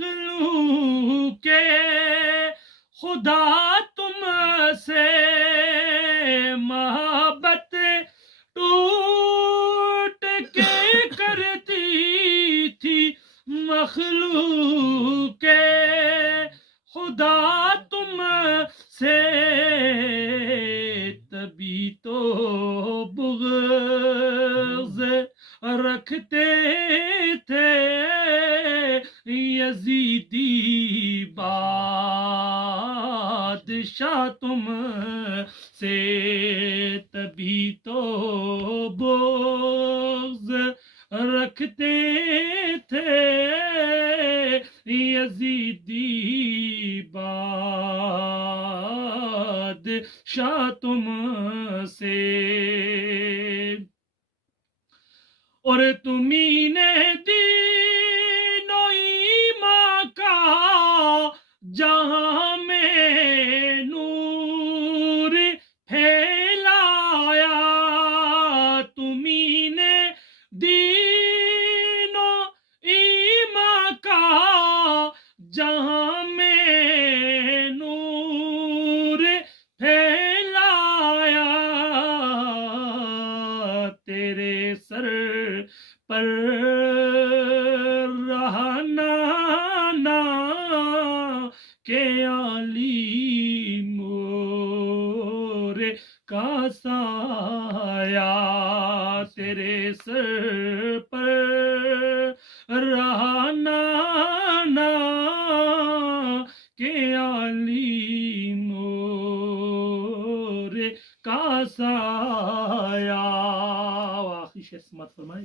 مخلوق خدا تم سے محبت ٹوٹ کے کرتی تھی مخلوق خدا تم سے تبھی تو بغض رکھتے تھے یزیدی بادشاہ تم سے تبھی تو بغض رکھتے تھے یزیدی بادشاہ تم سے اور تمہیں نے دین و ایمان کا جہاں میں نور پھیلایا تمہیں نے دین و ایمان کا جہاں میں نور پھیلایا تیرے سر پر رہا نانا کہ علی مور کا سایہ تیرے سر پر رہا نانا کہ علی مور کا سایہ آخری شیخ سماعت فرمائیں